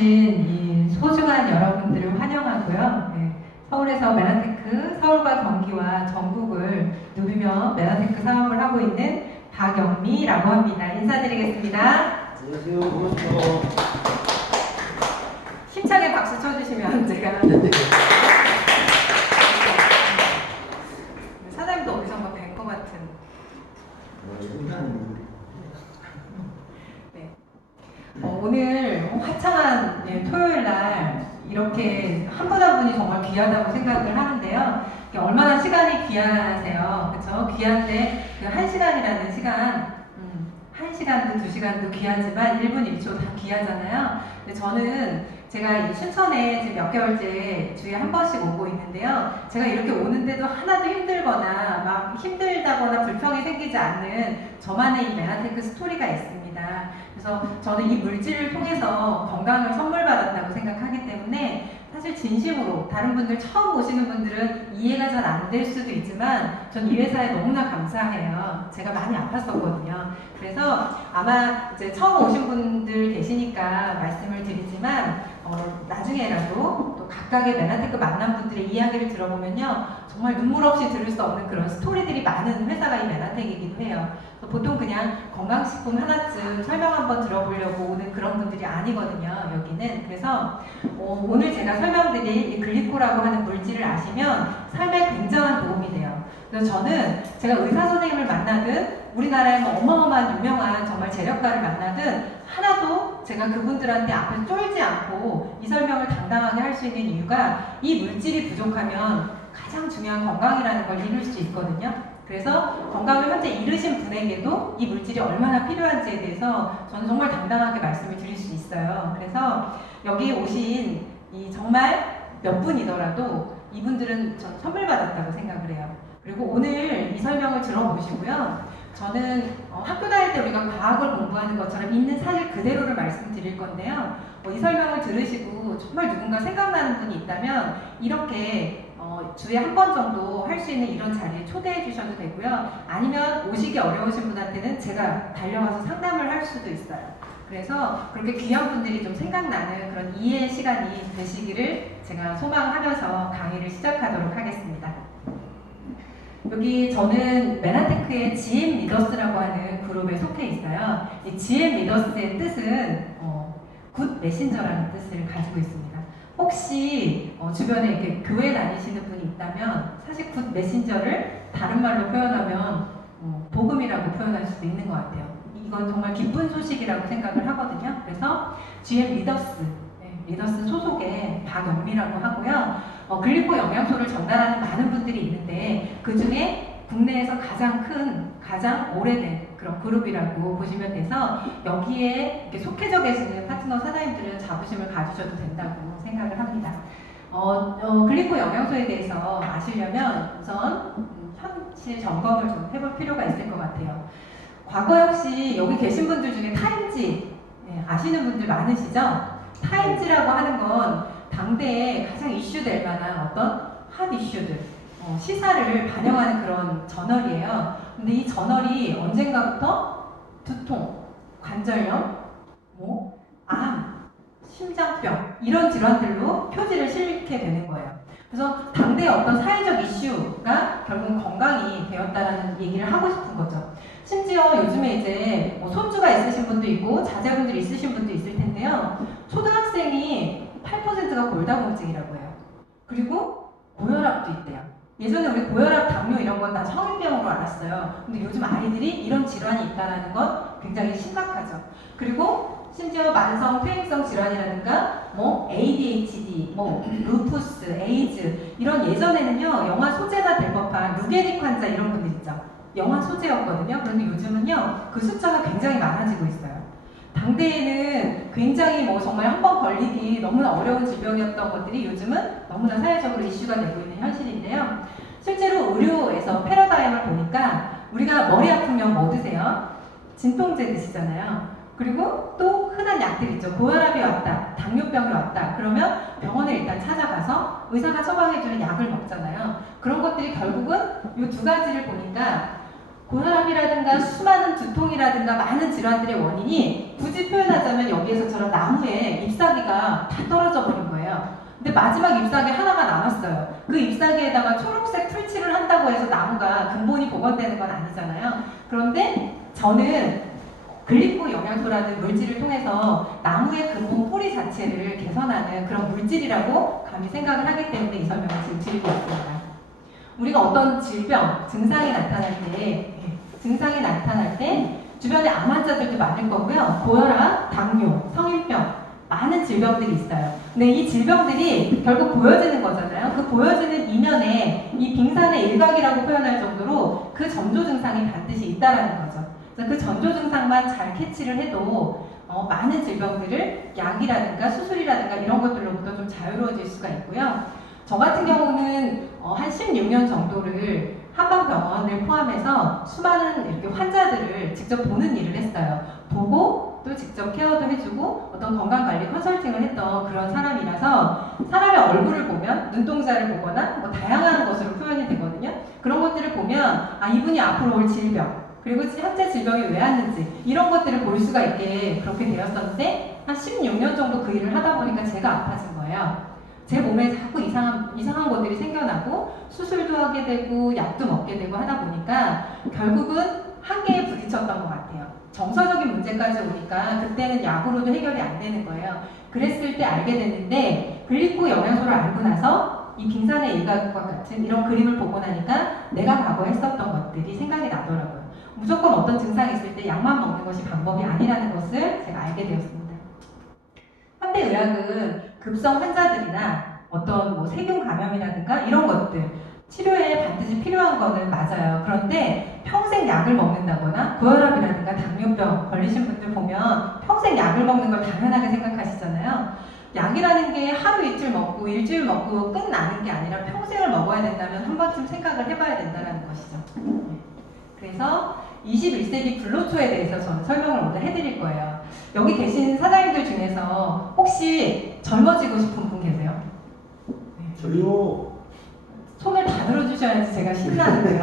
나와주신 이 소중한 여러분들을 환영하고요. 네, 서울에서 메나테크, 서울과 경기와 전국을 누비며 메나테크 사업을 하고 있는 박영미라고 합니다. 인사드리겠습니다. 안녕하세요. 반갑습니다. 힘차게 박수 쳐주시면 제가 사장님도 어디선가 뵌 것 같은. 네. 오늘 화창한 토요일 날 이렇게 한 분 한 분이 정말 귀하다고 생각을 하는데요. 얼마나 시간이 귀하세요. 그렇죠? 귀한데 그 1시간이라는 시간, 1시간도 2시간도 귀하지만 1분 1초 다 귀하잖아요. 근데 저는 제가 이 춘천에 지금 몇 개월째 주에 한 번씩 오고 있는데요. 제가 이렇게 오는데도 하나도 힘들거나 막 힘들다거나 불평이 생기지 않는 저만의 이 메나테크 스토리가 있습니다. 그래서 저는 이 물질을 통해서 건강을 선물 받았다고 생각하기 때문에 사실 진심으로 다른 분들 처음 오시는 분들은 이해가 잘 안 될 수도 있지만 전 이 회사에 너무나 감사해요. 제가 많이 아팠었거든요. 그래서 아마 이제 처음 오신 분들 계시니까 말씀을 드리지만 나중에라도 또 각각의 메나테크 만난 분들의 이야기를 들어보면요 정말 눈물 없이 들을 수 없는 그런 스토리들이 많은 회사가 이 메나텍이기도 해요. 보통 그냥 건강식품 하나쯤 설명 한번 들어보려고 오는 그런 분들이 아니거든요, 여기는. 그래서 오늘 제가 설명드릴 이 글리코라고 하는 물질을 아시면 삶에 굉장한 도움이 돼요. 그래서 저는 제가 의사 선생님을 만나든 우리나라의 어마어마한 유명한 정말 재력가를 만나든 하나도 제가 그분들한테 앞에 쫄지 않고 이 설명을 당당하게 할 수 있는 이유가 이 물질이 부족하면 가장 중요한 건강이라는 걸 잃을 수 있거든요. 그래서 건강을 현재 잃으신 분에게도 이 물질이 얼마나 필요한지에 대해서 저는 정말 당당하게 말씀을 드릴 수 있어요. 그래서 여기 오신 이 정말 몇 분이더라도 이분들은 저는 선물 받았다고 생각을 해요. 그리고 오늘 이 설명을 들어보시고요. 저는 학교 다닐 때 우리가 과학을 공부하는 것처럼 있는 사실 그대로를 말씀드릴 건데요. 이 설명을 들으시고 정말 누군가 생각나는 분이 있다면 이렇게 주에 한 번 정도 할 수 있는 이런 자리에 초대해 주셔도 되고요. 아니면 오시기 어려우신 분한테는 제가 달려가서 상담을 할 수도 있어요. 그래서 그렇게 귀한 분들이 좀 생각나는 그런 이해의 시간이 되시기를 제가 소망하면서 강의를 시작하도록 하겠습니다. 여기 저는 메나테크의 GM 리더스라고 하는 그룹에 속해 있어요. 이 GM 리더스의 뜻은 굿 메신저라는 뜻을 가지고 있습니다. 혹시 주변에 이렇게 교회 다니시는 분이 있다면 사실 굿 메신저를 다른 말로 표현하면 복음이라고 표현할 수도 있는 것 같아요. 이건 정말 기쁜 소식이라고 생각을 하거든요. 그래서 GM 리더스, 리더스 소속의 박영미라고 하고요. 글리코 영양소를 전달하는 많은 분들이 있는데 그 중에 국내에서 가장 큰, 가장 오래된 그런 그룹이라고 보시면 돼서 여기에 이렇게 속해져 계시는 파트너 사장님들은 자부심을 가지셔도 된다고 생각을 합니다. 글리코 영양소에 대해서 아시려면 우선 현실 점검을 좀 해볼 필요가 있을 것 같아요. 과거 역시 여기 계신 분들 중에 타임지 아시는 분들 많으시죠? 타임지라고 하는 건 당대에 가장 이슈될 만한 어떤 핫 이슈들, 시사를 반영하는 그런 저널이에요. 근데 이 저널이 언젠가부터 두통, 관절염, 암, 심장병 이런 질환들로 표지를 실게 되는 거예요. 그래서 당대의 어떤 사회적 이슈가 결국 건강이 되었다라는 얘기를 하고 싶은 거죠. 심지어 요즘에 이제 손주가 있으신 분도 있고 자제분들이 있으신 분도 있을 텐데요. 초등학생이 8%가 골다공증이라고 해요. 그리고 고혈압도 있대요. 예전에 우리 고혈압, 당뇨 이런 건 다 성인병으로 알았어요. 근데 요즘 아이들이 이런 질환이 있다는 건 굉장히 심각하죠. 그리고 심지어 만성 퇴행성 질환이라든가 ADHD, 루푸스, 에이즈 이런 예전에는요 영아 소재가 될 법한 루게릭 환자 이런 분들 있죠. 영아 소재였거든요. 그런데 요즘은요 그 숫자가 굉장히 많아지고 있어요. 당대에는 굉장히 정말 한 번 걸리기 너무나 어려운 질병이었던 것들이 요즘은 너무나 사회적으로 이슈가 되고 있는 현실인데요. 실제로 의료에서 패러다임을 보니까 우리가 머리 아프면 뭐 드세요? 진통제 드시잖아요. 그리고 또 흔한 약들 있죠. 고혈압이 왔다, 당뇨병이 왔다. 그러면 병원에 일단 찾아가서 의사가 처방해주는 약을 먹잖아요. 그런 것들이 결국은 이 두 가지를 보니까 고혈압이라든가 수많은 두통이라든가 많은 질환들의 원인이 굳이 표현하자면 여기에서처럼 나무에 잎사귀가 근데 마지막 잎사귀 하나가 남았어요. 그 잎사귀에다가 초록색 풀칠을 한다고 해서 나무가 근본이 복원되는 건 아니잖아요. 그런데 저는 글리코 영양소라는 물질을 통해서 나무의 근본 뿌리 자체를 개선하는 그런 물질이라고 감히 생각을 하기 때문에 이 설명을 지금 드리고 있습니다. 우리가 어떤 질병, 증상이 나타날 때 주변에 암 환자들도 많을 거고요. 고혈압, 당뇨, 성인병, 많은 질병들이 있어요. 근데 이 질병들이 결국 보여지는 거잖아요. 그 보여지는 이면에 이 빙산의 일각이라고 표현할 정도로 그 전조 증상이 반드시 있다라는 거죠. 그래서 그 전조 증상만 잘 캐치를 해도 많은 질병들을 약이라든가 수술이라든가 이런 것들로부터 좀 자유로워질 수가 있고요. 저 같은 경우는 한 16년 정도를 한방병원을 포함해서 수많은 이렇게 환자들을 직접 보는 일을 했어요. 보고 또 직접 케어도 해주고 어떤 건강관리 컨설팅을 했던 그런 사람이라서 사람의 얼굴을 보면 눈동자를 보거나 뭐 다양한 것으로 표현이 되거든요. 그런 것들을 보면 이분이 앞으로 올 질병 그리고 현재 질병이 왜 왔는지 이런 것들을 볼 수가 있게 그렇게 되었었는데 한 16년 정도 그 일을 하다 보니까 제가 아파진 거예요. 제 몸에 자꾸 이상한 것들이 생겨나고 수술도 하게 되고 약도 먹게 되고 하다 보니까 결국은 한계에 부딪혔던 것 같아요. 정서적인 문제까지 오니까 그때는 약으로도 해결이 안 되는 거예요. 그랬을 때 알게 됐는데 글리코 영양소를 알고 나서 이 빙산의 일각과 같은 이런 그림을 보고 나니까 내가 과거에 했었던 것들이 생각이 나더라고요. 무조건 어떤 증상이 있을 때 약만 먹는 것이 방법이 아니라는 것을 제가 알게 되었습니다. 현대의학은 급성 환자들이나 어떤 뭐 세균 감염이라든가 이런 것들 치료에 반드시 필요한 거는 맞아요. 그런데 평생 약을 먹는다거나 고혈압이라든가 당뇨병 걸리신 분들 보면 평생 약을 먹는 걸 당연하게 생각하시잖아요. 약이라는 게 하루 이틀 먹고 일주일 먹고 끝나는 게 아니라 평생을 먹어야 된다면 한 번쯤 생각을 해봐야 된다는 것이죠. 그래서 21세기 불로초에 대해서 저는 설명을 오늘 해드릴 거예요. 여기 계신 사장님들 중에서 혹시 젊어지고 싶은 분 계세요? 저요. 손을 다 들어주셔야지 제가 신나는데요.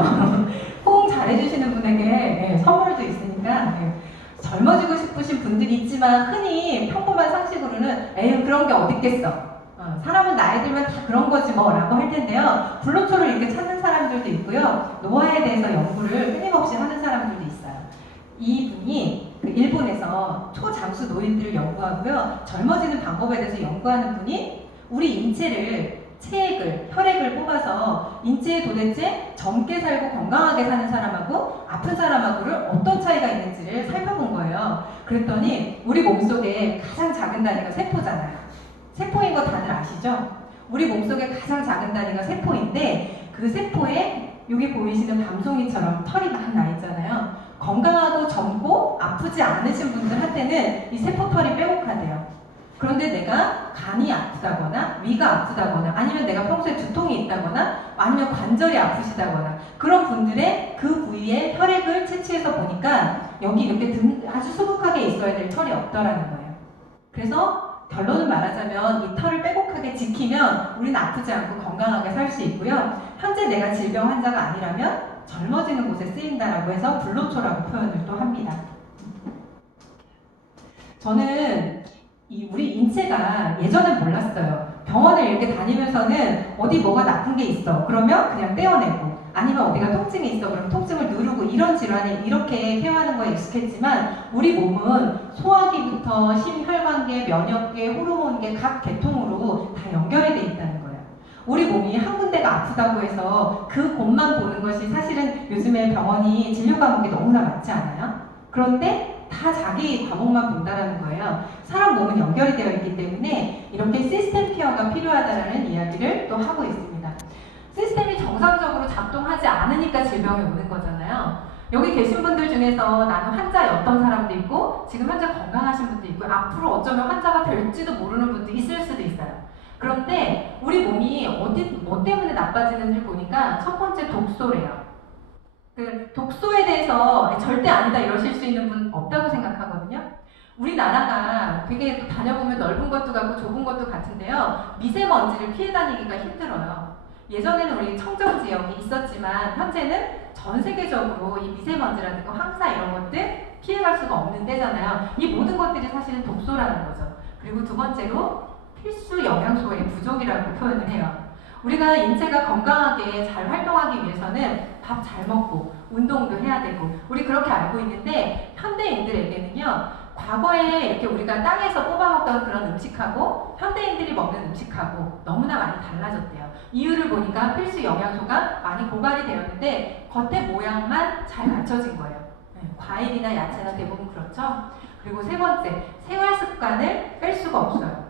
호응 잘해주시는 분에게 선물도 있으니까 젊어지고 싶으신 분들이 있지만 흔히 평범한 상식으로는 에휴 그런 게 어딨겠어. 사람은 나이 들면 다 그런 거지 뭐 라고 할 텐데요. 불로초를 이렇게 찾는 사람들도 있고요. 노화에 대해서 연구를 끊임없이 하는 사람들도 있어요. 이분이 일본에서 초장수 노인들을 연구하고요. 젊어지는 방법에 대해서 연구하는 분이 우리 인체를 체액을, 혈액을 뽑아서 인체에 도대체 젊게 살고 건강하게 사는 사람하고 아픈 사람하고를 어떤 차이가 있는지를 살펴본 거예요. 그랬더니 우리 몸속에 가장 작은 단위가 세포잖아요. 세포인 거 다들 아시죠? 우리 몸속에 가장 작은 단위가 세포인데 그 세포에 여기 보이시는 밤송이처럼 털이 막 나 있잖아요. 건강하고 젊고 아프지 않으신 분들한테는 이 세포털이 빼곡하대요. 그런데 내가 간이 아프다거나 위가 아프다거나 아니면 내가 평소에 두통이 있다거나 아니면 관절이 아프시다거나 그런 분들의 그 부위에 혈액을 채취해서 보니까 여기 이렇게 아주 수북하게 있어야 될 털이 없더라는 거예요. 그래서 결론을 말하자면 이 털을 빼곡하게 지키면 우리는 아프지 않고 건강하게 살 수 있고요. 현재 내가 질병 환자가 아니라면 젊어지는 곳에 쓰인다라고 해서 불로초라고 표현을 또 합니다. 저는 우리 인체가 예전엔 몰랐어요. 병원을 이렇게 다니면서는 어디 뭐가 나쁜 게 있어. 그러면 그냥 떼어내고 아니면 어디가 통증이 있어. 그럼 통증을 누르고 이런 질환을 이렇게 케어하는 거에 익숙했지만 우리 몸은 소화기부터 심혈관계, 면역계, 호르몬계 각 계통으로 다 연결이 돼 있다는 거예요. 우리 몸이 한 군데가 아프다고 해서 그 곳만 보는 것이 사실은 요즘에 병원이 진료 과목이 너무나 많지 않아요? 그런데 다 자기 과목만 본다는 거예요. 사람 몸은 연결이 되어 있기 때문에 이렇게 시스템 케어가 필요하다는 이야기를 또 하고 있습니다. 시스템이 정상적으로 작동하지 않으니까 질병이 오는 거잖아요. 여기 계신 분들 중에서 나는 환자였던 사람도 있고 지금 현재 건강하신 분도 있고 앞으로 어쩌면 환자가 될지도 모르는 분도 있을 수도 있어요. 그런데 우리 몸이 뭐 때문에 나빠지는지 보니까 첫 번째 독소래요. 그 독소에 대해서 절대 아니다 이러실 수 있는 분 없다고 생각하거든요. 우리나라가 되게 다녀보면 넓은 것도 같고 좁은 것도 같은데요. 미세먼지를 피해 다니기가 힘들어요. 예전에는 우리 청정 지역이 있었지만 현재는 전 세계적으로 이 미세먼지라든가 황사 이런 것들 피해갈 수가 없는 데잖아요. 이 모든 것들이 사실은 독소라는 거죠. 그리고 두 번째로 필수 영양소의 부족이라고 표현을 해요. 우리가 인체가 건강하게 잘 활동하기 위해서는 밥 잘 먹고 운동도 해야 되고 우리 그렇게 알고 있는데 현대인들에게는요 과거에 이렇게 우리가 땅에서 뽑아먹던 그런 음식하고 현대인들이 먹는 음식하고 너무나 많이 달라졌대요. 이유를 보니까 필수 영양소가 많이 고갈이 되었는데 겉의 모양만 잘 갖춰진 거예요. 과일이나 야채나 대부분 그렇죠. 그리고 세 번째, 생활 습관을 뺄 수가 없어요.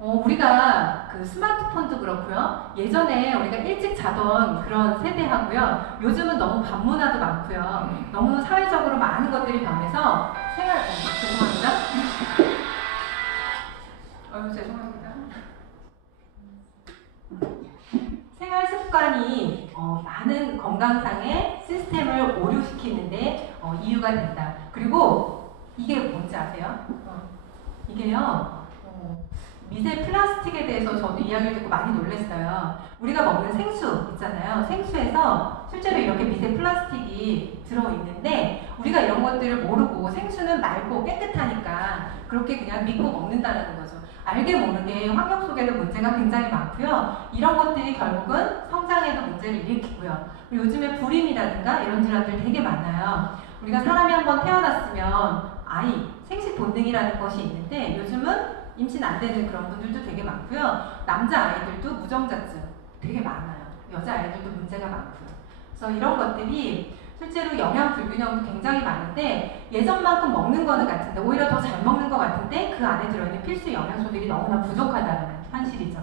우리가 그 스마트폰도 그렇고요. 예전에 우리가 일찍 자던 그런 세대하고요. 요즘은 너무 밤문화도 많고요. 너무 사회적으로 많은 것들이 변해서 죄송합니다. 죄송합니다. 생활 습관이 많은 건강상의 시스템을 오류시키는데 이유가 된다. 그리고 이게 뭔지 아세요? 이게요. 미세 플라스틱에 대해서 저도 이야기를 듣고 많이 놀랐어요. 우리가 먹는 생수 있잖아요. 생수에서 실제로 이렇게 미세 플라스틱이 들어있는데 우리가 이런 것들을 모르고 생수는 맑고 깨끗하니까 그렇게 그냥 믿고 먹는다는 거죠. 알게 모르게 환경 속에는 문제가 굉장히 많고요. 이런 것들이 결국은 성장에도 문제를 일으키고요. 요즘에 불임이라든가 이런 질환들 되게 많아요. 우리가 사람이 한번 태어났으면 생식 본능이라는 것이 있는데 요즘은 임신 안 되는 그런 분들도 되게 많고요. 남자 아이들도 무정자증 되게 많아요. 여자 아이들도 문제가 많고요. 그래서 이런 것들이 실제로 영양 불균형도 굉장히 많은데 예전만큼 먹는 거는 같은데 오히려 더 잘 먹는 것 같은데 그 안에 들어있는 필수 영양소들이 너무나 부족하다는 현실이죠.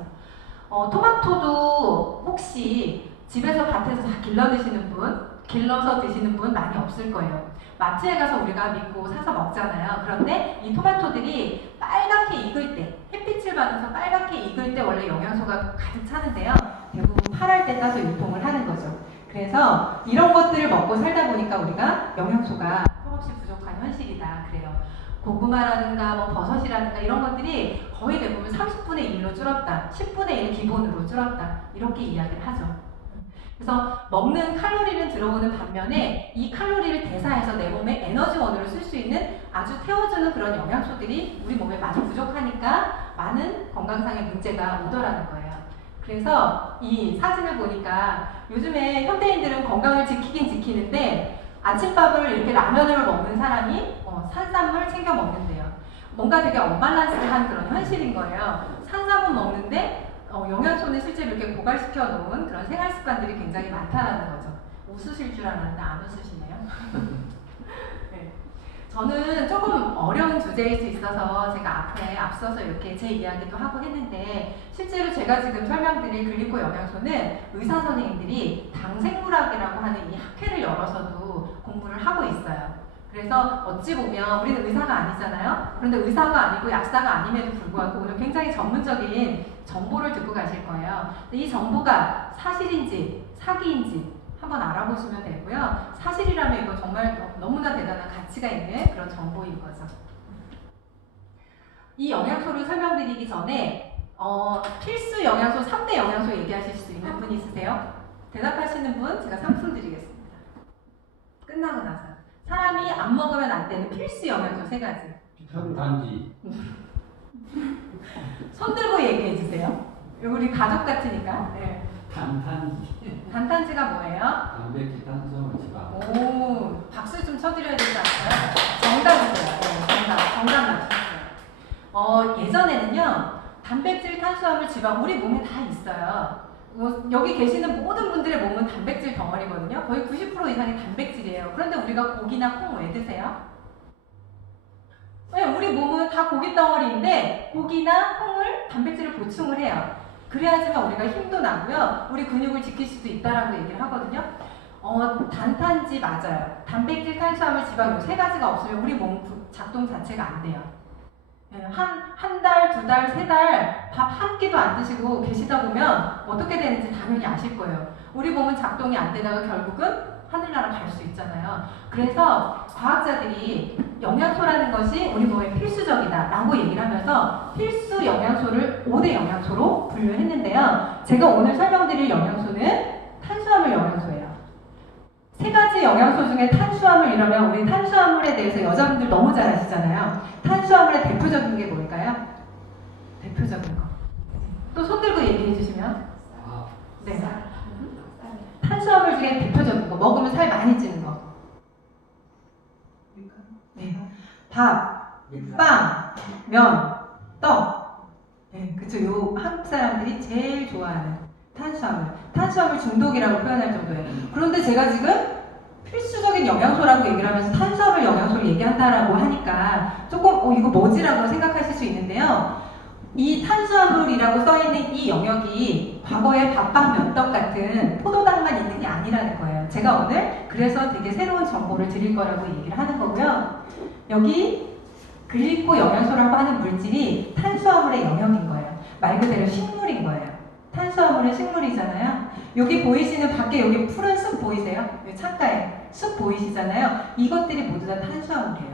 토마토도 혹시 집에서 밭에서 다 길러서 드시는 분 많이 없을 거예요. 마트에 가서 우리가 믿고 사서 먹잖아요. 그런데 이 토마토들이 빨갛게 익을 때, 햇빛을 받아서 빨갛게 익을 때 원래 영양소가 가득 차는데요. 대부분 8월 때 따서 유통을 하는 거죠. 그래서 이런 것들을 먹고 살다 보니까 우리가 영양소가 턱없이 부족한 현실이다. 그래요. 고구마라든가 버섯이라든가 이런 것들이 거의 대부분 30분의 1로 줄었다. 10분의 1 기본으로 줄었다. 이렇게 이야기를 하죠. 그래서 먹는 칼로리는 들어오는 반면에 이 칼로리를 대사해서 내 몸에 에너지원으로 쓸 수 있는 아주 태워주는 그런 영양소들이 우리 몸에 많이 부족하니까 많은 건강상의 문제가 오더라는 거예요. 그래서 이 사진을 보니까 요즘에 현대인들은 건강을 지키긴 지키는데 아침밥을 이렇게 라면으로 먹는 사람이 산삼을 챙겨 먹는데요. 뭔가 되게 언밸런스한 그런 현실인 거예요. 산삼은 먹는데 영양소는 실제로 이렇게 고갈시켜 놓은 그런 생활 습관들이 굉장히 많다라는 거죠. 웃으실 줄 알았는데 안 웃으시네요. 네. 저는 조금 어려운 주제일 수 있어서 제가 앞서서 이렇게 제 이야기도 하고 했는데 실제로 제가 지금 설명드릴 글리코 영양소는 의사 선생님들이 당생물학이라고 하는 이 학회를 열어서도 공부를 하고 있어요. 그래서 어찌 보면 우리는 의사가 아니잖아요. 그런데 의사가 아니고 약사가 아님에도 불구하고 오늘 굉장히 전문적인 정보를 듣고 가실 거예요. 이 정보가 사실인지 사기인지 한번 알아보시면 되고요. 사실이라면 이거 정말 너무나 대단한 가치가 있는 그런 정보인 거죠. 이 영양소를 설명드리기 전에 필수 영양소 3대 영양소 얘기하실 수 있는 분 있으세요? 대답하시는 분 제가 상품 드리겠습니다. 끝나고 나서. 사람이 안 먹으면 안 되는 필수 영양소 3가지. 단지. 손 들고 얘기해 주세요. 우리 가족 같으니까. 네. 단지. 단탄지가 뭐예요? 단백질, 탄수화물, 지방. 오, 박수 좀 쳐드려야 되지 않나요? 정답이세요. 네, 정답 맞추셨어요. 예전에는요, 단백질, 탄수화물, 지방 우리 몸에 다 있어요. 여기 계시는 모든 분들의 몸은 단백질 덩어리거든요. 거의 90% 이상이 단백질이에요. 그런데 우리가 고기나 콩 왜 드세요? 네, 우리 몸은 다 고기 덩어리인데 고기나 콩을 단백질을 보충을 해요. 그래야지만 우리가 힘도 나고요. 우리 근육을 지킬 수도 있다라고 얘기를 하거든요. 단탄지 맞아요. 단백질, 탄수화물, 지방 이 3가지가 없으면 우리 몸 작동 자체가 안 돼요. 한 달, 2달, 3달 밥 한 끼도 안 드시고 계시다 보면 어떻게 되는지 당연히 아실 거예요. 우리 몸은 작동이 안 되다가 결국은 하늘나라 갈 수 있잖아요. 그래서 과학자들이 영양소라는 것이 우리 몸에 필수적이다 라고 얘기를 하면서 필수 영양소를 5대 영양소로 분류했는데요. 제가 오늘 설명드릴 영양소는 탄수화물 영양소예요. 3가지 영양소 중에 탄수화물 이러면 우리 탄수화물에 대해서 여자분들 너무 잘 아시잖아요. 탄수화물의 대표적인 게 뭘까요? 대표적인 거. 보여주시면. 아, 네. 탄수화물 중에 대표적인 거, 먹으면 살 많이 찌는 거. 네. 밥, 빵, 면, 떡. 네, 그쵸. 요 한국 사람들이 제일 좋아하는 탄수화물. 탄수화물 중독이라고 표현할 정도예요. 그런데 제가 지금 필수적인 영양소라고 얘기를 하면서 탄수화물 영양소를 얘기한다라고 하니까 조금 이거 뭐지라고 생각하실 수 있는데요. 이 탄수화물이라고 써있는 이 영역이 과거에 밥빵 면떡 같은 포도당만 있는 게 아니라는 거예요. 제가 오늘 그래서 되게 새로운 정보를 드릴 거라고 얘기를 하는 거고요. 여기 글리코 영양소라고 하는 물질이 탄수화물의 영역인 거예요. 말 그대로 식물인 거예요. 탄수화물은 식물이잖아요. 여기 보이시는 밖에 여기 푸른 숲 보이세요? 여기 창가에 숲 보이시잖아요. 이것들이 모두 다 탄수화물이에요.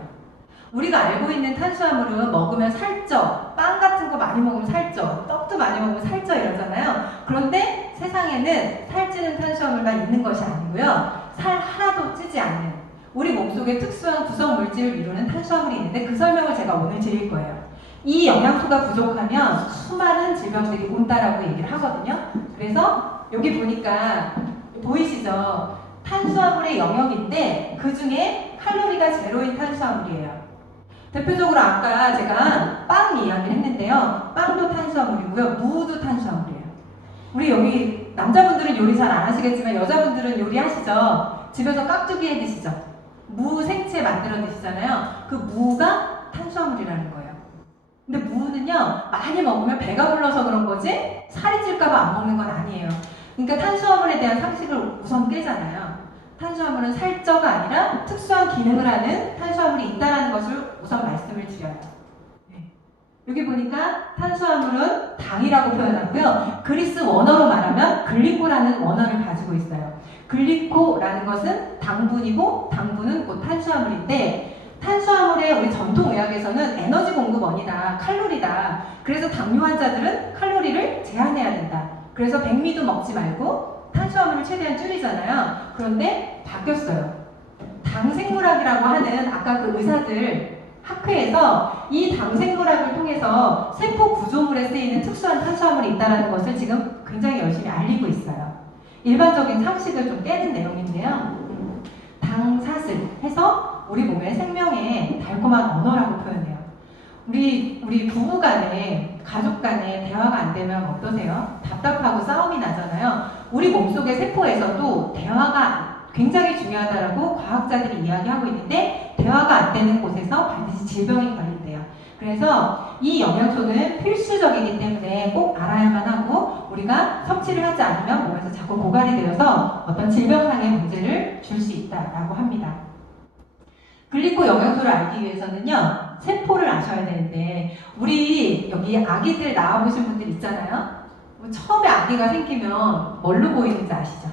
우리가 알고 있는 탄수화물은 먹으면 살쪄, 빵 같은 거 많이 먹으면 살쪄, 떡도 많이 먹으면 살쪄 이러잖아요. 그런데 세상에는 살찌는 탄수화물만 있는 것이 아니고요. 살 하나도 찌지 않는 우리 몸속에 특수한 구성 물질을 이루는 탄수화물이 있는데 그 설명을 제가 오늘 드릴 거예요. 이 영양소가 부족하면 수많은 질병들이 온다라고 얘기를 하거든요. 그래서 여기 보니까 보이시죠? 탄수화물의 영역인데 그 중에 칼로리가 제로인 탄수화물이에요. 대표적으로 아까 제가 빵 이야기를 했는데요. 빵도 탄수화물이고요. 무도 탄수화물이에요. 우리 여기 남자분들은 요리 잘 안 하시겠지만 여자분들은 요리하시죠? 집에서 깍두기 해 드시죠? 무 생채 만들어 드시잖아요. 그 무가 탄수화물이라는 거예요. 근데 무는요, 많이 먹으면 배가 불러서 그런 거지 살이 찔까봐 안 먹는 건 아니에요. 그러니까 탄수화물에 대한 상식을 우선 깨잖아요. 탄수화물은 살쪄가 아니라 특수한 기능을 하는 탄수화물이 있다는 것을 우선 말씀을 드려요. 네. 여기 보니까 탄수화물은 당이라고 표현하고요. 그리스 원어로 말하면 글리코라는 원어를 가지고 있어요. 글리코라는 것은 당분이고 당분은 곧 탄수화물인데 탄수화물의 우리 전통의학에서는 에너지 공급원이다, 칼로리다. 그래서 당뇨 환자들은 칼로리를 제한해야 된다. 그래서 백미도 먹지 말고 탄수화물을 최대한 줄이잖아요. 그런데 바뀌었어요. 당생물학이라고 하는 아까 그 의사들 학회에서 이 당생물학을 통해서 세포 구조물에 쓰이는 특수한 탄수화물이 있다는 것을 지금 굉장히 열심히 알리고 있어요. 일반적인 상식을 좀 깨는 내용인데요. 당사슬 해서 우리 몸의 생명의 달콤한 언어라고 표현해요. 우리 부부 간에, 가족 간에 대화가 안 되면 어떠세요? 답답하고 싸움이 나잖아요. 우리 몸속의 세포에서도 대화가 굉장히 중요하다라고 과학자들이 이야기하고 있는데 대화가 안 되는 곳에서 반드시 질병이 걸린대요. 그래서 이 영양소는 필수적이기 때문에 꼭 알아야만 하고 우리가 섭취를 하지 않으면 몸에서 자꾸 고갈이 되어서 어떤 질병상의 문제를 줄 수 있다라고 합니다. 글리코 영양소를 알기 위해서는요, 세포를 아셔야 되는데, 우리 여기 아기들 낳아보신 분들 있잖아요? 처음에 아기가 생기면 뭘로 보이는지 아시죠?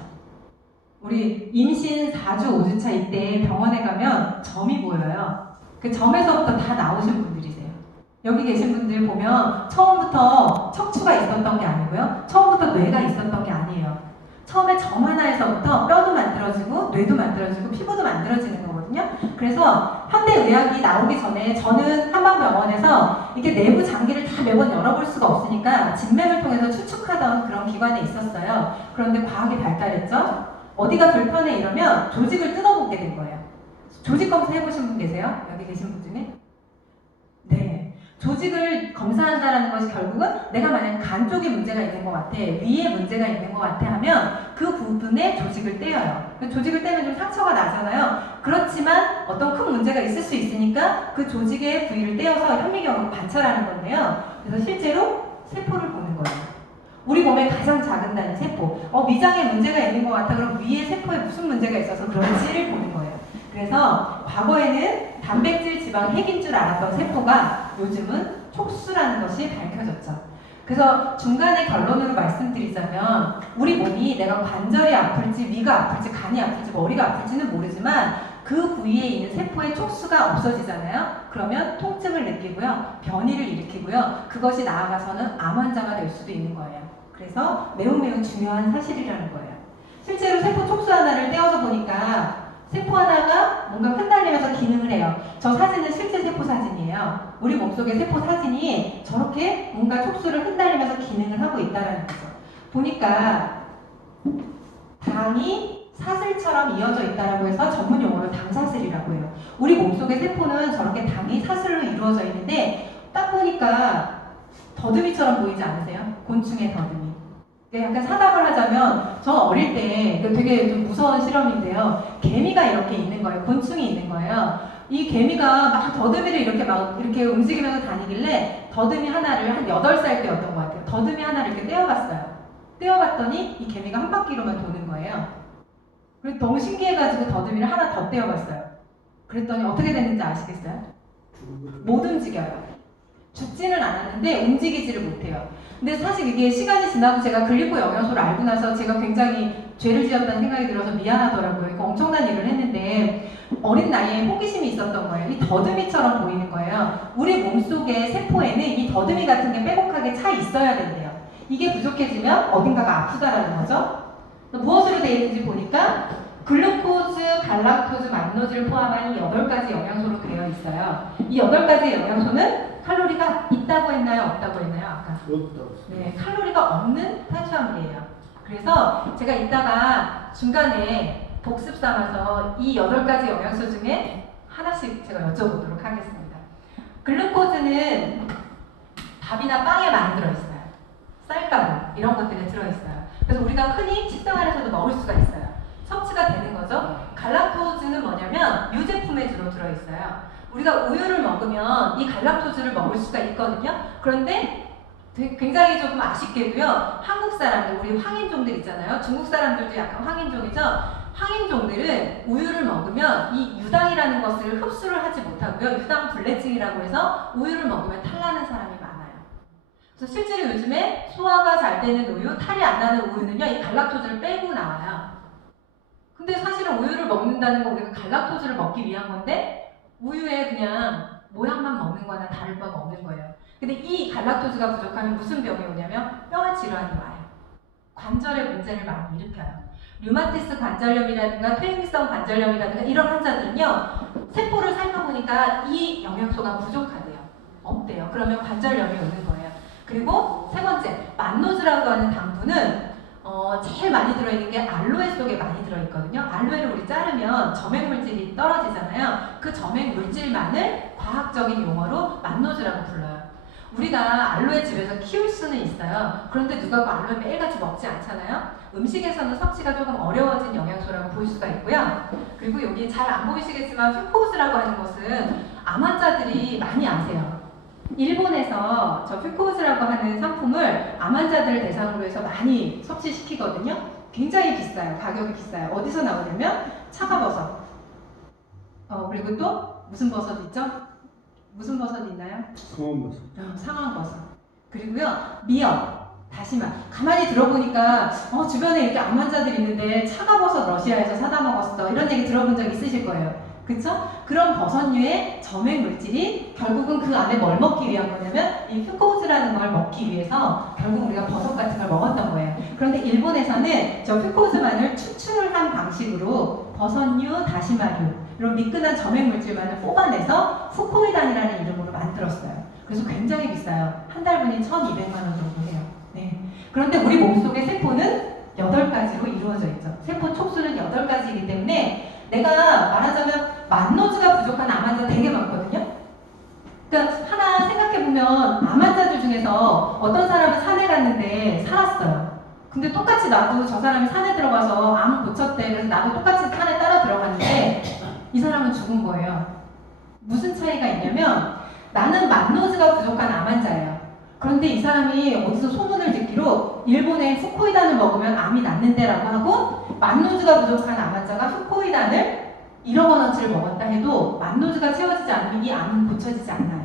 우리 임신 4주, 5주차 이때 병원에 가면 점이 보여요. 그 점에서부터 다 나오신 분들이세요. 여기 계신 분들 보면 처음부터 척추가 있었던 게 아니고요. 처음부터 뇌가 있었던 게 아니에요. 처음에 점 하나에서부터 뼈도 만들어지고 뇌도 만들어지고 피부도 만들어지는 거거든요. 그래서 현대의학이 나오기 전에 저는 한방병원에서 이렇게 내부 장기를 다 매번 열어볼 수가 없으니까 진맥을 통해서 추측하던 그런 기관에 있었어요. 그런데 과학이 발달했죠. 어디가 불편해 이러면 조직을 뜯어보게 된 거예요. 조직 검사 해보신 분 계세요? 여기 계신 분 중에? 네. 조직을 검사한다는 것이 결국은 내가 만약 간 쪽에 문제가 있는 것 같아, 위에 문제가 있는 것 같아 하면 그 부분에 조직을 떼어요. 조직을 떼면 좀 상처가 나잖아요. 그렇지만 어떤 큰 문제가 있을 수 있으니까 그 조직의 부위를 떼어서 현미경으로 관찰하는 건데요. 그래서 실제로 세포를 보는 거예요. 우리 몸에 가장 작은 단위 세포. 위장에 문제가 있는 것 같아. 그럼 위에 세포에 무슨 문제가 있어서 그런지를 보는 거예요. 그래서 과거에는 단백질, 지방, 핵인 줄 알았던 세포가 요즘은 촉수라는 것이 밝혀졌죠. 그래서 중간에 결론으로 말씀드리자면 우리 몸이 내가 관절이 아플지, 위가 아플지, 간이 아플지, 머리가 아플지는 모르지만 그 부위에 있는 세포의 촉수가 없어지잖아요. 그러면 통증을 느끼고요. 변이를 일으키고요. 그것이 나아가서는 암 환자가 될 수도 있는 거예요. 그래서 매우 중요한 사실이라는 거예요. 실제로 세포 촉수 하나를 떼어서 보니까 세포 하나가 뭔가 흩날리면서 기능을 해요. 저 사진은 실제 세포 사진이에요. 우리 몸속의 세포 사진이 저렇게 뭔가 촉수를 흩날리면서 기능을 하고 있다는 거죠. 보니까 당이 사슬처럼 이어져 있다라고 해서 전문 용어로 당사슬이라고 해요. 우리 몸속의 세포는 저렇게 당이 사슬로 이루어져 있는데 딱 보니까 더듬이처럼 보이지 않으세요? 곤충의 더듬이. 약간 사담을 하자면 저는 어릴 때 되게 좀 무서운 실험인데요. 개미가 이렇게 있는 거예요. 곤충이 있는 거예요. 이 개미가 막 더듬이를 이렇게 움직이면서 다니길래 더듬이 하나를 한 8살 때였던 것 같아요. 더듬이 하나를 이렇게 떼어봤어요. 떼어봤더니 이 개미가 한 바퀴로만 도는 거예요. 그래서 너무 신기해가지고 더듬이를 하나 더 떼어봤어요. 그랬더니 어떻게 됐는지 아시겠어요? 못 움직여요. 죽지는 않았는데 움직이지를 못해요. 근데 사실 이게 시간이 지나고 제가 글리코 영양소를 알고 나서 제가 굉장히 죄를 지었다는 생각이 들어서 미안하더라고요. 이거 엄청난 일을 했는데 어린 나이에 호기심이 있었던 거예요. 이 더듬이처럼 보이는 거예요. 우리 몸속의 세포에는 이 더듬이 같은 게 빼곡하게 차 있어야 된대요. 이게 부족해지면 어딘가가 아프다라는 거죠. 무엇으로 되어 있는지 보니까 글루코즈, 갈락토즈, 만노즈를 포함한 이 8가지 영양소로 되어 있어요. 이 8가지 영양소는 칼로리가 있다고 했나요? 없다고 했나요? 아까? 네, 칼로리가 없는 탄수화물이에요. 그래서 제가 이따가 중간에 복습 삼아서 이 8가지 영양소 중에 하나씩 제가 여쭤보도록 하겠습니다. 글루코즈는 밥이나 빵에 많이 들어있어요. 쌀가루 이런 것들에 들어있어요. 그래서 우리가 흔히 식당 안에서도 먹을 수가 있어요. 섭취가 되는 거죠. 갈락토즈는 뭐냐면 유제품에 주로 들어있어요. 우리가 우유를 먹으면 이 갈락토즈를 먹을 수가 있거든요. 그런데 굉장히 조금 아쉽게도요. 한국 사람들, 우리 황인종들 있잖아요. 중국 사람들도 약간 황인종이죠. 황인종들은 우유를 먹으면 이 유당이라는 것을 흡수를 하지 못하고요. 유당 불내증이라고 해서 우유를 먹으면 탈나는 사람이 많아요. 그래서 실제로 요즘에 소화가 잘 되는 우유, 탈이 안 나는 우유는요. 이 갈락토즈를 빼고 나와요. 근데 사실은 우유를 먹는다는 건 우리가 갈락토즈를 먹기 위한 건데 우유에 그냥 모양만 먹는 거나 다를 바가 없는 거예요. 근데 이 갈락토즈가 부족하면 무슨 병이 오냐면 뼈 질환이 와요. 관절에 문제를 많이 일으켜요. 류마티스 관절염이라든가 퇴행성 관절염이라든가 이런 환자들은요. 세포를 살펴보니까 이 영양소가 부족하대요. 없대요. 그러면 관절염이 오는 거예요. 그리고 세 번째, 만노즈라고 하는 당분은 제일 많이 들어있는 게 알로에 속에 많이 들어있거든요. 알로에를 우리 자르면 점액물질이 떨어지잖아요. 그 점액물질만을 과학적인 용어로 만노즈라고 불러요. 우리가 알로에 집에서 키울 수는 있어요. 그런데 누가 그 알로에 매일같이 먹지 않잖아요. 음식에서는 섭취가 조금 어려워진 영양소라고 볼 수가 있고요. 그리고 여기 잘 안 보이시겠지만 퓨코즈라고 하는 것은 암 환자들이 많이 아세요. 일본에서 저 퓨코즈라고 하는 상품을 암 환자들을 대상으로 해서 많이 섭취시키거든요. 굉장히 비싸요. 가격이 비싸요. 어디서 나오냐면 차가버섯. 그리고 또 무슨 버섯 있죠? 무슨 버섯 있나요? 상황버섯. 상황버섯. 그리고요 미역, 다시마. 가만히 들어보니까 주변에 이렇게 암 환자들이 있는데 차가버섯 러시아에서 사다 먹었어 이런 얘기 들어본 적 있으실 거예요. 그쵸? 그런 버섯류의 점액 물질이 결국은 그 안에 뭘 먹기 위한 거냐면 이 퓨코즈라는 걸 먹기 위해서 결국 우리가 버섯 같은 걸 먹었던 거예요. 그런데 일본에서는 저 퓨코즈만을 추출을 한 방식으로 버섯류, 다시마류 이런 미끈한 점액 물질만을 뽑아내서 후코이단이라는 이름으로 만들었어요. 그래서 굉장히 비싸요. 한 달분이 1,200만 원 정도 해요. 네. 그런데 우리 몸속의 세포는 8가지로 이루어져 있죠. 세포 촉수는 8가지이기 때문에 내가 말하자면 만노즈가 부족한 암 환자 되게 많거든요. 그러니까 하나 생각해보면 암 환자들 중에서 어떤 사람은 산에 갔는데 살았어요. 근데 똑같이 나도 저 사람이 산에 들어가서 암 고쳤대. 그래서 나도 똑같이 산에 따라 들어갔는데 이 사람은 죽은 거예요. 무슨 차이가 있냐면 나는 만노즈가 부족한 암 환자예요. 그런데 이 사람이 어디서 소문을 듣기로 일본에 후코이단을 먹으면 암이 낫는데라고 하고 만노즈가 부족한 암 환자가 후코이단을 1억 원어치를 먹었다 해도 만노즈가 채워지지 않으면 이 암은 고쳐지지 않아요.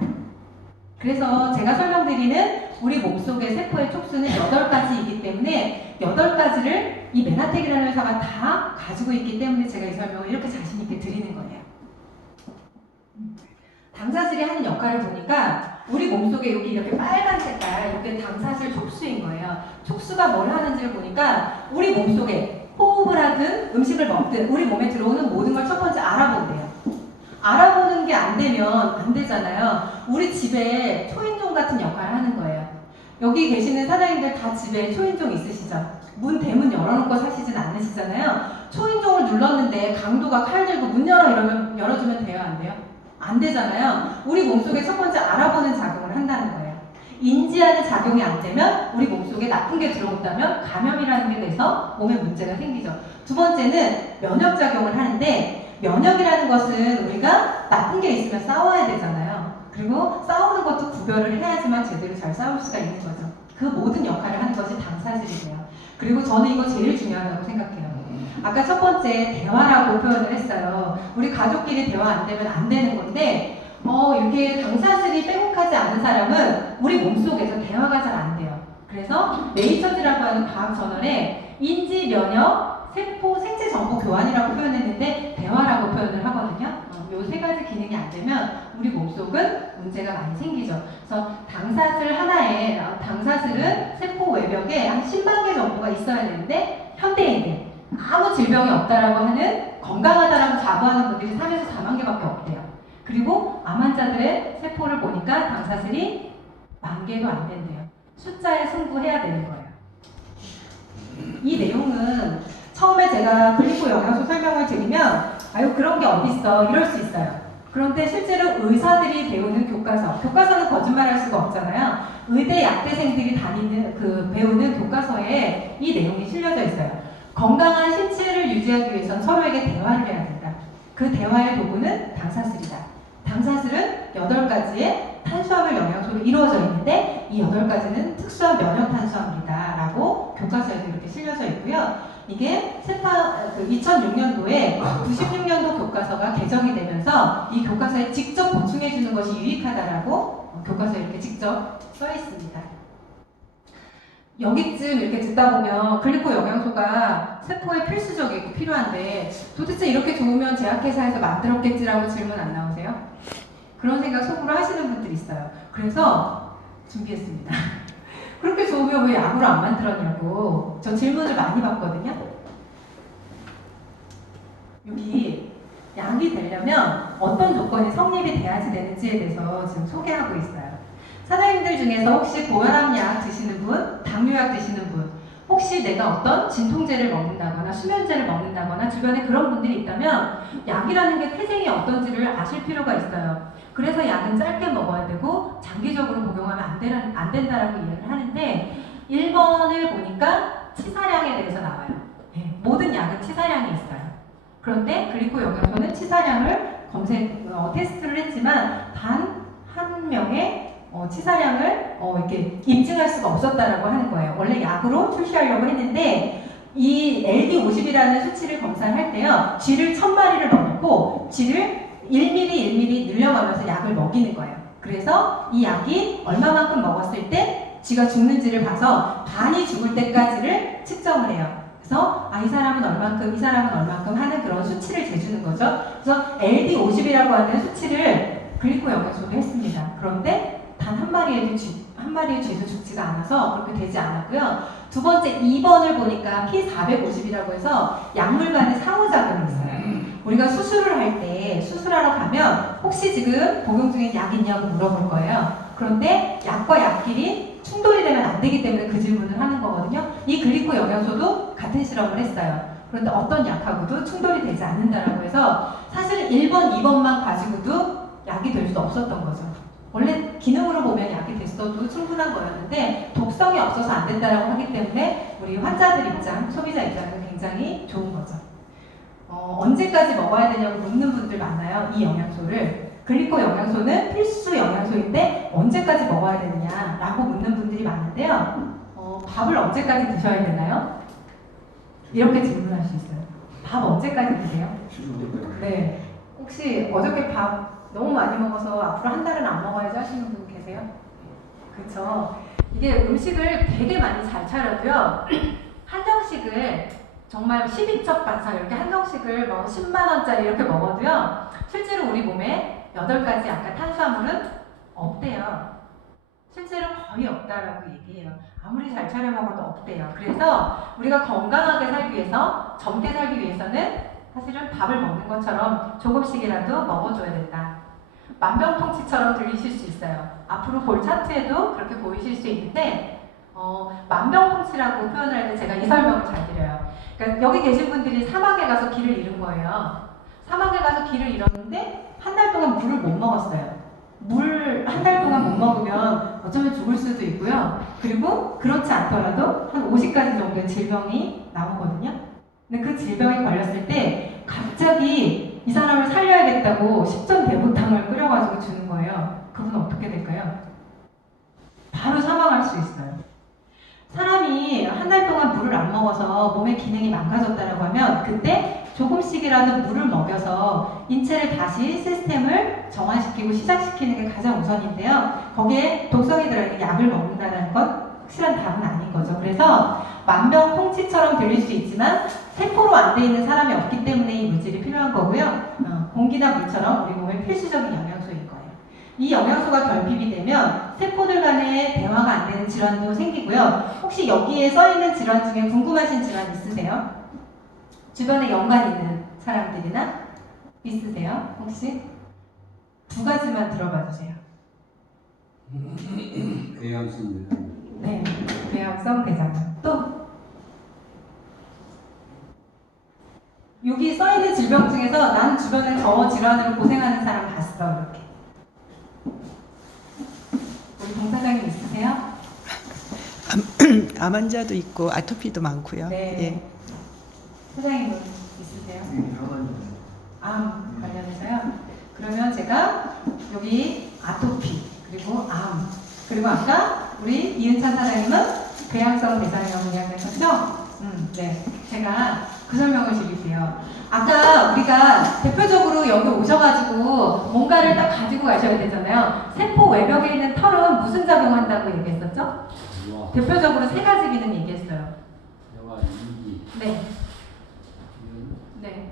그래서 제가 설명드리는 우리 몸속의 세포의 촉수는 8가지이기 때문에 8가지를 이 메나텍이라는 회사가 다 가지고 있기 때문에 제가 이 설명을 이렇게 자신 있게 드리는 거예요. 당사슬이 하는 역할을 보니까 우리 몸속에 여기 이렇게 빨간 색깔 이게 당사슬 촉수인 거예요. 촉수가 뭘 하는지를 보니까 우리 몸속에 호흡을 하든 음식을 먹든 우리 몸에 들어오는 모든 걸 첫 번째 알아본대요. 알아보는 게 안 되면 안 되잖아요. 우리 집에 초인종 같은 역할을 하는 거예요. 여기 계시는 사장님들 다 집에 초인종 있으시죠? 문 대문 열어놓고 사시진 않으시잖아요. 초인종을 눌렀는데 강도가 칼 들고 문 열어 이러면 열어주면 돼요? 안 돼요? 안 되잖아요. 우리 몸속에 첫 번째 알아보는 작용을 한다는 거예요. 인지하는 작용이 안 되면 우리 몸속에 나쁜 게 들어온다면 감염이라는 게 돼서 몸에 문제가 생기죠. 두 번째는 면역작용을 하는데 면역이라는 것은 우리가 나쁜 게 있으면 싸워야 되잖아요. 그리고 싸우는 것도 구별을 해야지만 제대로 잘 싸울 수가 있는 거죠. 그 모든 역할을 하는 것이 당사질이에요. 그리고 저는 이거 제일 중요하다고 생각해요. 아까 첫 번째 대화라고 표현을 했어요. 우리 가족끼리 대화 안 되면 안 되는 건데 이렇게 당사질이 빼곡하지 않은 사람은 우리 몸속에서 대화가 잘 안 돼요. 그래서 네이처즈라고 하는 과학 저널에 인지, 면역, 세포, 생체 정보 교환이라고 표현했는데 대화라고 표현을 하거든요. 요 세 가지 기능이 안 되면 우리 몸속은 문제가 많이 생기죠. 그래서 당사질 하나에 당사질은 세포 외벽에 한 10만 개 정도가 있어야 되는데 현대인들 아무 질병이 없다라고 하는 건강하다라고 자부하는 분들이 3에서 4만 개밖에 없대요. 그리고 암 환자들의 세포를 보니까 당사질이 10,000개도 안 된대요. 숫자에 승부해야 되는 거예요. 이 내용은 처음에 제가 글리코 영양소 설명을 드리면 아유 그런 게 어딨어 이럴 수 있어요. 그런데 실제로 의사들이 배우는 교과서는 거짓말할 수가 없잖아요. 의대 약대생들이 배우는 교과서에 이 내용이 실려져 있어요. 건강한 신체를 유지하기 위해선 서로에게 대화를 해야 된다. 그 대화의 도구는 당사슬이다. 당사슬은 8가지의 탄수화물 영양소로 이루어져 있는데 이 8가지는 특수한 면역 탄수화물이다 라고 교과서에도 이렇게 실려져 있고요. 이게 2006년도에 96년도 교과서가 개정이 되면서 이 교과서에 직접 보충해 주는 것이 유익하다라고 교과서에 이렇게 직접 써 있습니다. 여기쯤 이렇게 듣다 보면 글리코 영양소가 세포에 필수적이고 필요한데 도대체 이렇게 좋으면 제약회사에서 만들었겠지라고 질문 안 나오세요? 그런 생각 속으로 하시는 분들이 있어요. 그래서 준비했습니다. 그렇게 좋으면 왜 약으로 안 만들었냐고 저 질문을 많이 받거든요. 여기 약이 되려면 어떤 조건이 성립이 돼야지 되는지에 대해서 지금 소개하고 있어요. 사장님들 중에서 혹시 고혈압약 드시는 분, 당뇨약 드시는 분, 혹시 내가 어떤 진통제를 먹는다거나 수면제를 먹는다거나 주변에 그런 분들이 있다면 약이라는 게 태생이 어떤지를 아실 필요가 있어요. 그래서 약은 짧게 먹어야 되고 장기적으로 복용하면 안 된다라고 이야기를 하는데 1번을 보니까 치사량에 대해서 나와요. 네, 모든 약은 치사량이 있어요. 그런데 글리코 영양소는 치사량을 테스트를 했지만 단 한 명의 치사량을 이렇게 입증할 수가 없었다라고 하는 거예요. 원래 약으로 출시하려고 했는데 이 LD50이라는 수치를 검사할 때요. 쥐를 1000마리를 넣고 쥐를 1mm 늘려가면서 약을 먹이는 거예요. 그래서 이 약이 얼마만큼 먹었을 때 쥐가 죽는지를 봐서 반이 죽을 때까지를 측정을 해요. 그래서 이 사람은 얼만큼, 이 사람은 얼만큼 하는 그런 수치를 재주는 거죠. 그래서 LD50이라고 하는 수치를 글리코 영양소도 했습니다. 그런데 단 한 마리의 쥐도 죽지가 않아서 그렇게 되지 않았고요. 두 번째 2번을 보니까 P450이라고 해서 약물 간의 상호작용이 있어요. 우리가 수술을 할 때 수술하러 가면 혹시 지금 복용 중에 약 있냐고 물어볼 거예요. 그런데 약과 약끼리 충돌이 되면 안 되기 때문에 그 질문을 하는 거거든요. 이 글리코 영양소도 같은 실험을 했어요. 그런데 어떤 약하고도 충돌이 되지 않는다라고 해서 사실 1번, 2번만 가지고도 약이 될 수 없었던 거죠. 원래 기능으로 보면 약이 됐어도 충분한 거였는데 독성이 없어서 안 된다라고 하기 때문에 우리 환자들 입장, 소비자 입장은 굉장히 좋은 거죠. 언제까지 먹어야 되냐고 묻는 분들 많아요. 이 영양소를. 글리코 영양소는 필수 영양소인데 언제까지 먹어야 되느냐라고 묻는 분들이 많은데요. 밥을 언제까지 드셔야 되나요? 이렇게 질문할 수 있어요. 밥 언제까지 드세요? 네. 혹시 어저께 밥 너무 많이 먹어서 앞으로 한 달은 안 먹어야지 하시는 분 계세요? 그쵸? 이게 음식을 되게 많이 잘 차려도요. 한정식을 정말 12첩 반찬 이렇게 한정식을 10만원짜리 이렇게 먹어도요. 실제로 우리 몸에 8가지 아까 탄수화물은 없대요. 실제로 거의 없다라고 얘기해요. 아무리 잘 차려 먹어도 없대요. 그래서 우리가 건강하게 살기 위해서, 젊게 살기 위해서는 사실은 밥을 먹는 것처럼 조금씩이라도 먹어줘야 된다. 만병통치처럼 들리실 수 있어요. 앞으로 볼 차트에도 그렇게 보이실 수 있는데 만병통치라고 표현을 할 때 제가 이 설명을 잘 드려요. 그러니까 여기 계신 분들이 사막에 가서 길을 잃은 거예요. 사막에 가서 길을 잃었는데 한 달 동안 물을 못 먹었어요. 물 한 달 동안 못 먹으면 어쩌면 죽을 수도 있고요. 그리고 그렇지 않더라도 한 50가지 정도의 질병이 나오거든요. 근데 그 질병에 걸렸을 때 갑자기 이 사람을 살려야겠다고 십전대보탕을 끓여가지고 주는 거예요. 그분은 어떻게 될까요? 바로 사망할 수 있어요. 사람이 한 달 동안 물을 안 먹어서 몸의 기능이 망가졌다고 하면 그때 조금씩이라도 물을 먹여서 인체를 다시 시스템을 정화시키고 시작시키는 게 가장 우선인데요. 거기에 독성이 들어있는 약을 먹는다는 건 확실한 답은 아닌 거죠. 그래서 만병통치처럼 들릴 수 있지만 세포로 안 돼 있는 사람이 없기 때문에 이 물질이 필요한 거고요. 공기나 물처럼 우리 몸의 필수적인 영양소인 거예요. 이 영양소가 결핍이 되면 세포들 간의 대화가 안 되는 질환도 생기고요. 혹시 여기에 써 있는 질환 중에 궁금하신 질환 있으세요? 주변에 연관 있는 사람들이나 있으세요? 혹시? 두 가지만 들어봐 주세요. 궤양성입니다. 네, 궤양성 대장암. 또 여기 써 있는 질병 중에서 난 주변에 저 질환으로 고생하는 사람 봤어 이렇게. 우리 동사장님 있으세요? 암 환자도 있고 아토피도 많고요. 네. 예. 소장님은 있으세요? 암 관련해서요? 그러면 제가 여기 아토피 그리고 암 그리고 아까 우리 이은찬 사장님은 궤양성 대장염 이야기하셨죠? 네. 제가 그 설명을 드릴게요. 아까 우리가 대표적으로 여기 오셔가지고 뭔가를 딱 가지고 가셔야 되잖아요. 세포 외벽에 있는 털은 무슨 작용한다고 얘기했었죠? 와, 대표적으로 세 가지 기능 얘기했어요. 대화 이기. 네. 네.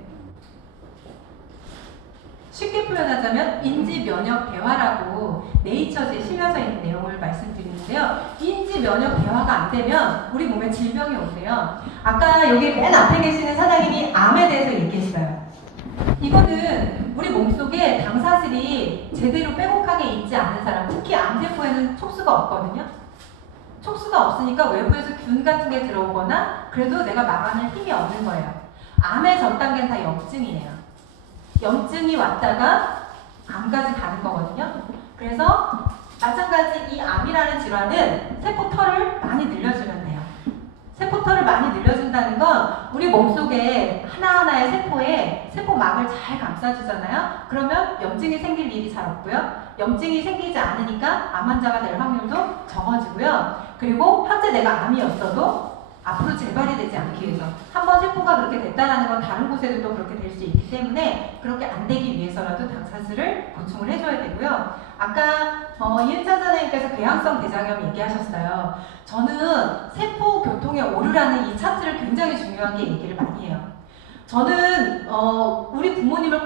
쉽게 표현하자면 인지 면역 대화라고 네이처지에 실려져 있는 내용을 말씀드리는데요. 인지 면역 대화가 안 되면 우리 몸에 질병이 온대요. 아까 여기 맨 앞에 계시는 사장님이 암에 대해서 얘기했어요. 이거는 우리 몸속에 당사질이 제대로 빼곡하게 있지 않은 사람, 특히 암세포에는 촉수가 없거든요. 촉수가 없으니까 외부에서 균 같은 게 들어오거나 그래도 내가 막아낼 힘이 없는 거예요. 암의 전 단계는 다 염증이에요. 염증이 왔다가 암까지 가는 거거든요. 그래서 마찬가지 이 암이라는 질환은 세포털을 많이 늘려주면 돼요. 세포털을 많이 늘려준다는 건 우리 몸속에 하나하나의 세포에 세포막을 잘 감싸주잖아요. 그러면 염증이 생길 일이 잘 없고요. 염증이 생기지 않으니까 암 환자가 될 확률도 적어지고요. 그리고 현재 내가 암이었어도 앞으로 재발이 되지 않기 위해서 한번 세포가 그렇게 됐다는 건 다른 곳에도 또 그렇게 될 수 있기 때문에 그렇게 안 되기 위해서라도 당사슬을 보충을 해줘야 되고요. 아까 이은찬 선생님께서 궤양성 대장염 얘기하셨어요. 저는 세포 교통에 오류라는 이 차트를 굉장히 중요하게 얘기를 많이 해요. 저는 우리 부모님을